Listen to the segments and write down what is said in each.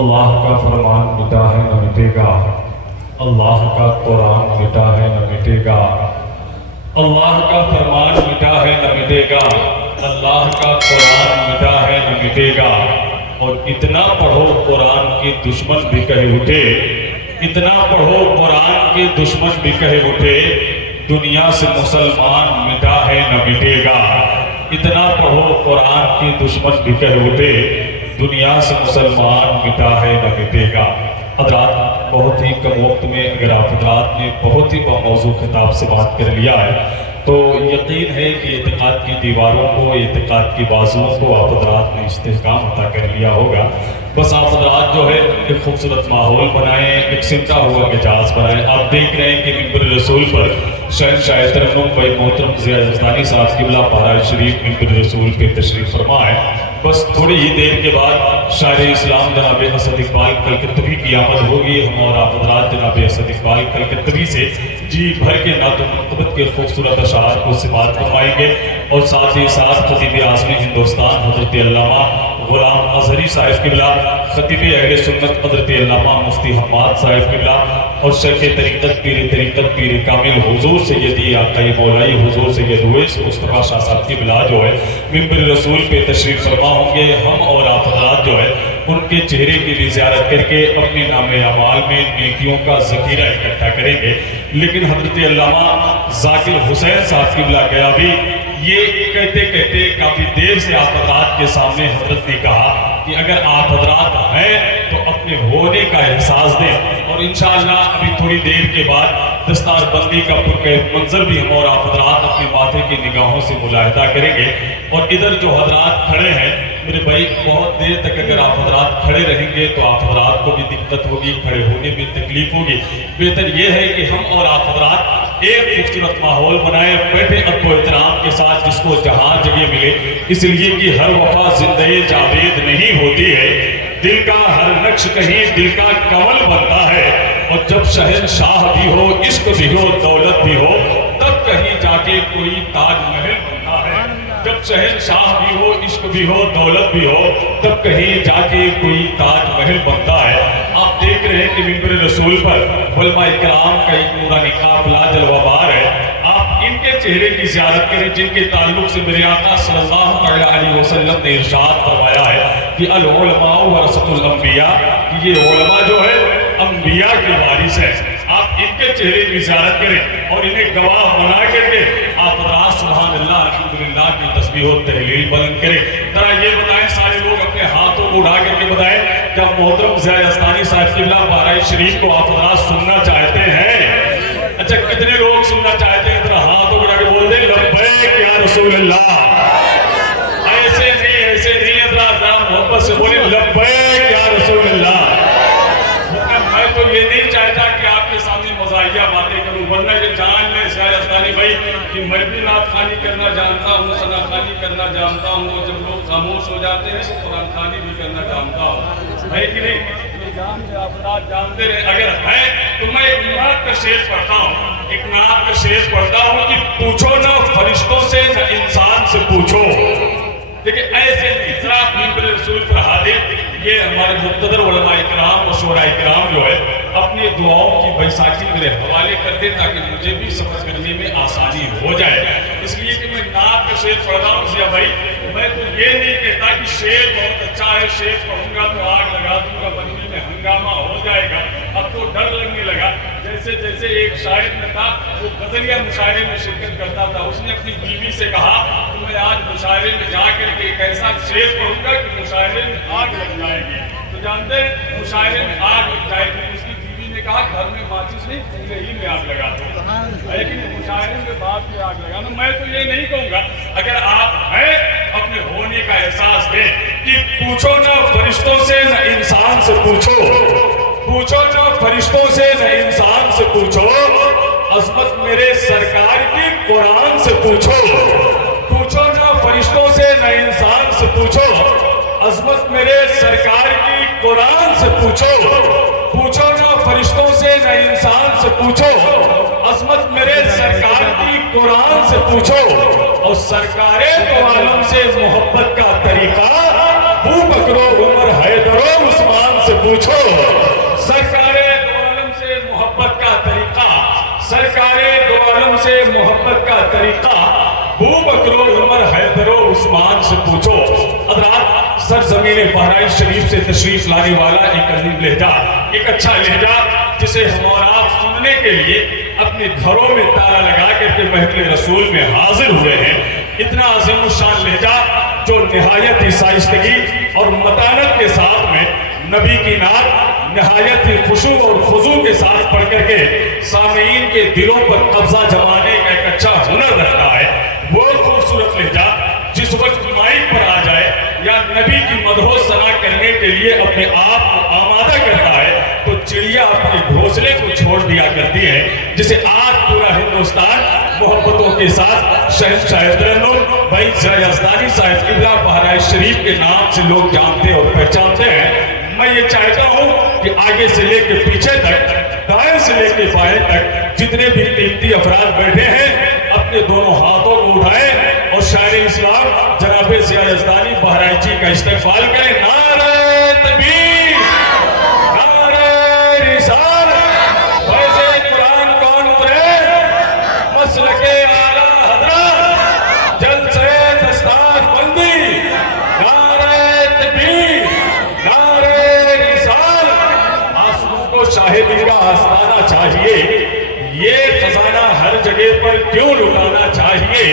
اللہ کا فرمان مٹا ہے نہ مٹے گا، اللہ کا قرآن مٹا ہے نہ مٹے گا، اللہ کا فرمان مٹا ہے نہ مٹے گا، اللہ کا قرآن مٹا ہے نہ مٹے گا۔ اور اتنا پڑھو قرآن کے دشمن بھی کہے اٹھے، اتنا پڑھو قرآن کے دشمن بھی کہے اٹھے، دنیا سے مسلمان مٹا ہے نہ مٹے گا۔ اتنا پڑھو قرآن کے دشمن بھی کہے اٹھے، دنیا سے مسلمان مٹا ہے نہ مٹے گا۔ حضرات بہت ہی کم وقت میں اگر آپ حضرات نے بہت ہی بموضوع خطاب سے بات کر لیا ہے تو یقین ہے کہ اعتقاد کی دیواروں کو، اعتقاد کی بازوؤں کو آپ حضرات نے استحکام عطا کر لیا ہوگا۔ بس آپ حضرات جو ہے ایک خوبصورت ماحول بنائیں، ایک سمٹا ہوا مزاج بنائیں۔ آپ دیکھ رہے ہیں کہ منبر رسول پر شہنشاہ ترنم بھائی محترم ضیاء یزدانی صاحب قبلہ پارہ شریف منبر رسول پہ تشریف فرما ہے۔ بس تھوڑی ہی دیر کے بعد شاعر اسلام جناب اسد اقبال کلکتوی کی آمد ہوگی۔ ہم اور آپ حضرات جناب اسد اقبال کلکتوی سے جی بھر کے نعت و منقبت کے خوبصورت اشعار کو سماعت فرمائیں گے، اور ساتھ ہی ساتھ خطیب اعظم ہندوستان حضرت علامہ غلام اظہری صاحب قبلہ، خطیب اہل سنت حضرت علامہ مفتی حماد صاحب قبلہ، اور شیخ طریقت پیر کامل حضور سیدی آقائی مولائی حضور سید اویس مصطفیٰ شاہ صاحب قبلہ جو ہے منبر رسول پہ تشریف فرما ہوں گے۔ ہم اور آپ حضرات جو ہے ان کے چہرے کی بھی زیارت کر کے اپنے نام اعمال میں نیکیوں کا ذخیرہ اکٹھا کریں گے۔ لیکن حضرت علامہ ذاکر حسین صاحب قبلہ گیا بھی یہ کہتے کہتے کافی دیر سے آپ حضرات کے سامنے حضرت نے کہا کہ اگر آپ حضرات ہیں تو اپنے ہونے کا احساس دیں، اور انشاءاللہ ابھی تھوڑی دیر کے بعد دستار بندی کا پرکیف منظر بھی ہم اور آپ حضرات اپنے ماتھے کی نگاہوں سے ملاحظہ کریں گے۔ اور ادھر جو حضرات کھڑے ہیں میرے بھائی، بہت دیر تک اگر آپ حضرات کھڑے رہیں گے تو آپ حضرات کو بھی دقت ہوگی، کھڑے ہونے میں تکلیف ہوگی۔ بہتر یہ ہے کہ ہم اور آپ حضرات ایک خوبصورت ماحول بنائیں بیٹھے ادب و احترام کے ساتھ، جس کو جہاں جگہ ملے، اس لیے کہ ہر وفا زندہ جاوید نہیں ہوتی ہے، دل کا ہر نقش کہیں دل کا کمل بنتا ہے، اور جب شہنشاہ بھی ہو، عشق بھی ہو، دولت بھی ہو، تب کہیں جا کے کوئی تاج محل بنتا ہے۔ جب شہنشاہ بھی ہو، عشق بھی ہو، دولت بھی ہو، تب کہیں جا کے کوئی تاج محل بنتا ہے۔ آپ دیکھ رہے ہیں کہ منبر رسول پر علماء کرام کا ایک نورانی قافلہ جلوہ بار ہے۔ آپ ان کے چہرے کی زیارت کریں جن کے تعلق سے میرے آقا صلی اللہ علیہ وسلم نے ارشاد فرمایا ہے کہ العلماء ورثۃ الانبیاء، کہ یہ علماء جو ہے انبیاء کے وارث ہیں۔ آپ ان کے چہرے کی زیارت کریں اور انہیں گواہ بنا کر کے آپ حضرات سبحان اللہ الحمدللہ کی تسبیح و تحلیل بلند کریں۔ ذرا یہ بتائیں، سارے لوگ اپنے ہاتھوں کو اٹھا کر کے بتائیں، کیا محترم ضیاء یزدانی صاحب قبلہ بارہ شریف کو آپ حضرات سننا چاہتے ہیں؟ اچھا کتنے لوگ سننا چاہتے ہیں؟ ذرا ہاتھوں کو اٹھا کے بول دیں لبیک یا رسول اللہ۔ ایسے نہیں ذرا محبت سے بولیں لبیک یا رسول اللہ۔ میں تو یہ نہیں چاہتا کہ آپ کے سامنے مزاحیہ باتیں کروں، ورنہ یہ جان لیں ضیاء یزدانی بھائی کہ میں بھی نعت خوانی کرنا جانتا ہوں، ثنا خوانی کرنا جانتا ہوں، اور جب لوگ خاموش ہو جاتے ہیں تو قرآن خوانی بھی کرنا جانتا ہوں، ہے کہ نہیں؟ آپ جانتے رہے، اگر ہے تو میں ایک نعت کا شعر پڑھتا ہوں، ایک نعت کا شعر پڑھتا ہوں کہ پوچھو نہ فرشتوں سے نہ انسان سے پوچھو۔ دیکھیں ایسے ذرا منبر رسول پر حاضر یہ ہمارے مقتدر علماء کرام اور شورا کرام جو ہے اپنی دعاؤں کی بیساکھی میرے حوالے کر دیں تاکہ مجھے بھی سفر کرنے میں آسانی ہو جائے۔ اس لیے کہ میں نعت کا شعر پڑھ رہا ہوں ضیاء بھائی، میں تو یہ نہیں کہتا کہ شعر بہت اچھا ہے، شعر پڑھوں گا تو آگ لگا دوں گا، بننے میں ہنگامہ ہو جائے گا، اب تو ڈر لگنے لگا۔ جیسے ایک شاعر نے تھا وہ غزلیہ مشاعرے میں شرکت کرتا تھا، اس نے اپنی بیوی سے کہا کہ میں آج مشاعرے میں جا کر کے ایک ایسا شعر پڑھوں گا کہ مشاعرے میں آگ لگ جائے گی۔ تو جانتے ہیں مشاعرے میں آگ لگ جائے گی، اس کی بیوی نے کہا گھر میں ماچس نہیں چولہے ہی میں آگ لگا دو، لیکن مشاعرے میں بعد میں آگ لگانا۔ میں تو یہ نہیں کہوں گا، اگر آپ ہیں اپنے ہونے کا احساس دیں کہ پوچھو نہ فرشتوں سے نہ انسان سے پوچھو، پوچھو نہ فرشتوں سے نہ انسان سے پوچھو، عظمت میرے سرکار کی قرآن سے پوچھو۔ پوچھو نہ فرشتوں سے نہ انسان سے پوچھو، عظمت میرے سرکار کی قرآن سے پوچھو۔ پوچھو نہ فرشتوں سے نہ انسان سے پوچھو، عظمت میرے سرکار کی قرآن سے پوچھو۔ اور سرکار دو عالم سے محبت کا طریقہ ابو بکر و عمر حیدر و عثمان سے پوچھو سرکار دو عالم سے محبت کا طریقہ، سرکار دو عالم سے محبت کا طریقہ ابو بکر و عمر حیدر و عثمان سے پوچھو۔ حضرات سرزمین بہرائچ شریف سے تشریف لانے والا ایک عظیم لہجہ، ایک اچھا لہجہ جسے ہم اور آپ سننے کے لیے اپنے گھروں میں تالا لگا کر کے محفل رسول میں حاضر ہوئے ہیں، اتنا عظیم الشان لہجہ جو نہایت ہی شائستگی اور متانت کے ساتھ میں نبی کی نعت نہایت ہی خشوع اور خضوع کے ساتھ پڑھ کر کے سامعین کے دلوں پر قبضہ جمانے کا ایک اچھا ہنر رکھتا ہے، وہ خوبصورت لہجہ جس وقت مائک پر آ جائے یا نبی کی مدح و ثنا کرنے کے لیے اپنے آپ کو آمادہ کرتا ہے تو چڑیا اپنے گھونسلے کو چھوڑ دیا کرتی ہے، جسے آج پورا ہندوستان محبتوں کے ساتھ شہنشاہ ترنم بھائی ضیاء یزدانی صاحب قبلہ بہرائچ شریف کے نام سے لوگ جانتے اور پہچانتے ہیں۔ میں یہ چاہتا ہوں کہ آگے سے لے کے پیچھے تک، دائیں سے لے کے بائیں تک جتنے بھی قیمتی افراد بیٹھے ہیں اپنے دونوں ہاتھوں کو اٹھائیں اور شاعر اسلام جناب ضیاء یزدانی بہرائچی کا استقبال کریں۔ نعرہ تکبیر، نعرہ رسالت، فیض قرآن کانفرنس، مسلک اعلیٰ حضرت، جلسہ دستار بندی، نعرہ تکبیر، نعرہ رسالت۔ آنسوؤں کو شاہدی کا آستانہ چاہیے، یہ خزانہ ہر جگہ پر کیوں لٹانا چاہیے،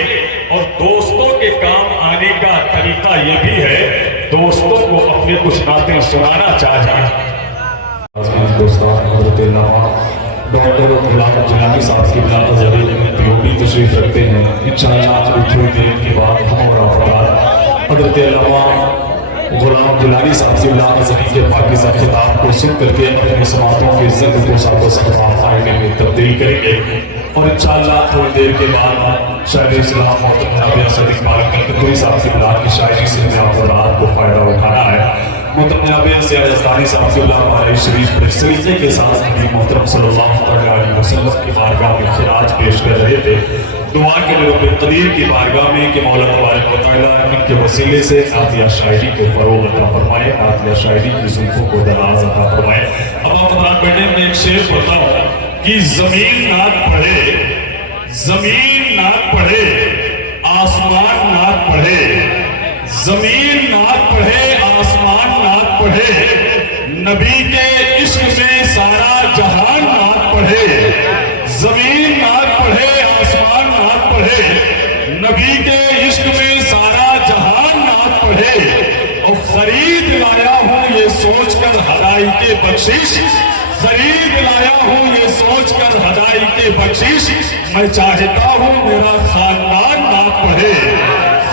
اور دوستوں کے کام آنے کا طریقہ یہ بھی ہے دوستوں کو اپنے کچھ نعتیں سنانا چاہیے۔ دوستان حضرت علامہ ڈاکٹر غلام جیلانی صاحب کی بلا ازلی پیوبی تشریف رکھتے ہیں، انشاءاللہ تھوڑی دیر کے بعد ہم اور آپ حضرت علامہ غلام جیلانی صاحب کی بلا ازلی کے پاکیزہ خطاب کو سن کر کے اپنی سماعتوں کے زند کو ساتھ و ساتھ آئینے میں تبدیل کریں گے، اور انشاءاللہ تھوڑی دیر کے بعد شاعر اسلام محترم جناب صدیق مالک کلکتوئی صاحب کی بلا کی شاعری سے میں آپ رات کو فائدہ اٹھانا ہے۔ محترم جناب ضیاء یزدانی صاحب کی بلا بہرائچ شریف پر سلیقے کے ساتھ نبی محترم صلی اللہ علیہ وسلم کی بارگاہ میں خراج پیش کر رہے تھے، دعا کے رب قدیر کی بارگاہ میں کہ مولا تبارک و تعالیٰ ان کے وسیلے سے نعتیہ شاعری کو فروغ عطا فرمائے، نعتیہ شاعری کی زلفوں کو دراز عطا فرمائے۔ اب آپ حضرات بیٹھے، میں ایک شعر پڑھتا ہوں کہ زمین نعت پڑھے، زمین نعت پڑھے، آسمان نعت پڑھے، زمین نعت پڑھے، آسمان نعت پڑھے، نبی کے عشق میں سارا جہان نعت پڑھے، زمین نعت پڑھے، آسمان نعت پڑھے، نبی کے عشق میں سارا جہان نعت پڑھے، اور خرید لایا ہوں یہ سوچ کر ہدائی کے بخشش، خرید لایا ہوں یہ سوچ کر ہدائی کے بخشش، میں چاہتا ہوں میرا خاندان نعت پڑھے،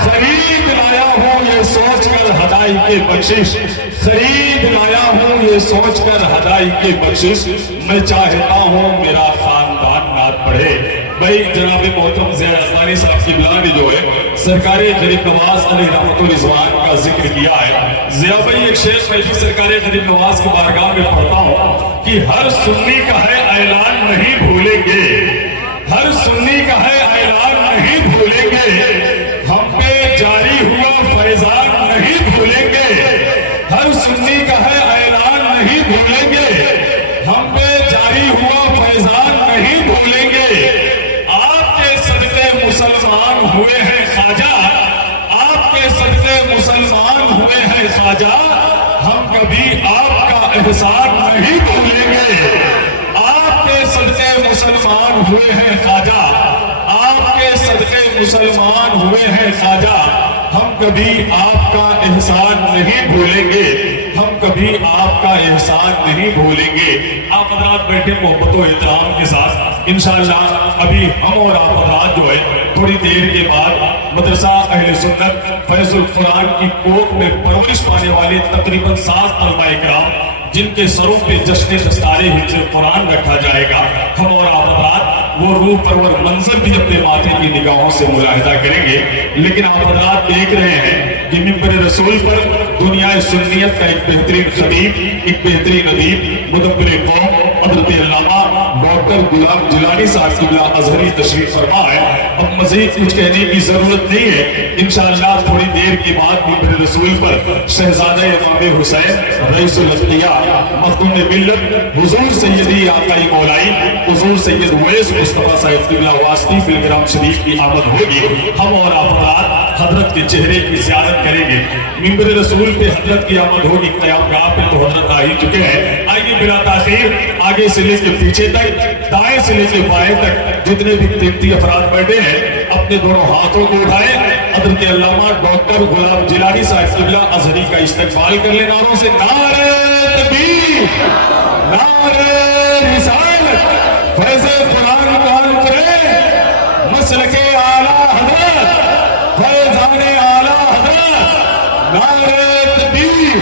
خرید لایا ہوں یہ سوچ کر ہدائی کے بخشش، خرید لایا ہوں یہ سوچ کر ہدائی کے بخشش، میں چاہتا ہوں میرا خاندان نعت پڑھے۔ بھائی جناب محترم ضیاء یزدانی صاحب کی بلا نے جو ہے سرکار غریب نواز علیہ رحمت و رضوان کا ذکر کیا ہے۔ ضیاء بھائی ایک شعر میں بھی سرکار غریب نواز کی بارگاہ میں پڑھتا ہوں کہ ہر سنی کا ہے اعلان نہیں بھولیں گے، ہر سنی کا ہے اعلان نہیں بھولیں گے، ہم پہ جاری ہوا فیضان نہیں بھولیں گے، ہر سنی کا ہے اعلان نہیں بھولیں گے، ہم پہ جاری ہوا فیضان نہیں بھولیں گے، آپ کے صدقے مسلمان ہوئے ہیں خواجہ، آپ کے صدقے مسلمان ہوئے ہیں خواجہ، ہم کبھی آپ کا احسان نہیں بھولیں گے، آپ کے صدقے مسلمان ہوئے ہیں خواجہ، آپ کے صدقے مسلمان ہوئے ہیں خواجہ، ہم کبھی آپ کا احسان نہیں بھولیں گے، ہم کبھی آپ کا احسان نہیں بھولیں گے۔ آپ حضرات بیٹھے محبت و احترام کے ساتھ، انشاءاللہ ابھی ہم اور آپ حضرات جو ہے تھوڑی دیر کے بعد مدرسہ اہل سنت فیض القرآن کی کوٹ میں پرورش پانے والے تقریباً 7 طلبہ کرام جن کے سروں پہ جشن دستار حفظ قرآن رکھا جائے گا، ہم اور آپ حضرات وہ روح پرور منظر بھی اپنے ماتھے کی نگاہوں سے ملاحظہ کریں گے۔ لیکن آپ حضرات دیکھ رہے ہیں کہ ممبر رسول پر دنیا سنیت کا ایک بہترین خطیب، ایک بہترین ادیب، مدبر قوم حضرت علامہ ڈاکٹر ڈاکٹر غلام جیلانی صاحب قبلہ ازہری تشریف فرما ہے. اب مزید کچھ کہنے کی ضرورت نہیں ہے. انشاءاللہ تھوڑی دیر کے بعد منبر رسول پر شہزادہ امام حسین رئیس الانبیاء مخدوم ملت حضور سیدی آقائی مولائی حضور سید اویس مصطفیٰ صاحب قبلہ واسطی پلگرام شریف کی آمد ہوگی. ہم اور افراد حضرت کے چہرے کی زیارت کریں گے. منبر رسول پہ حضرت کی آمد ہوگی. قیام گاہ پہ تو حضرت آ ہی چکے ہیں. آئیے بلا تاخیر آگے سے لے کے پیچھے تک دائیں سے لے کے بائیں تک جتنے بھی قیمتی افراد بیٹھے ہیں اپنے دونوں ہاتھوں کو اٹھائیں. حضرت علامہ ڈاکٹر غلام جیلانی صاحب قبلہ ازہری کا استقبال کر لیں. نعروں سے نعرہ تکبیر، نعرہ رسالت، فیض قرآن کانفرنس، مسلک اعلیٰ حضرت، فیضان اعلیٰ حضرت، نعرہ تکبیر،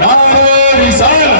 نعرہ رسالت.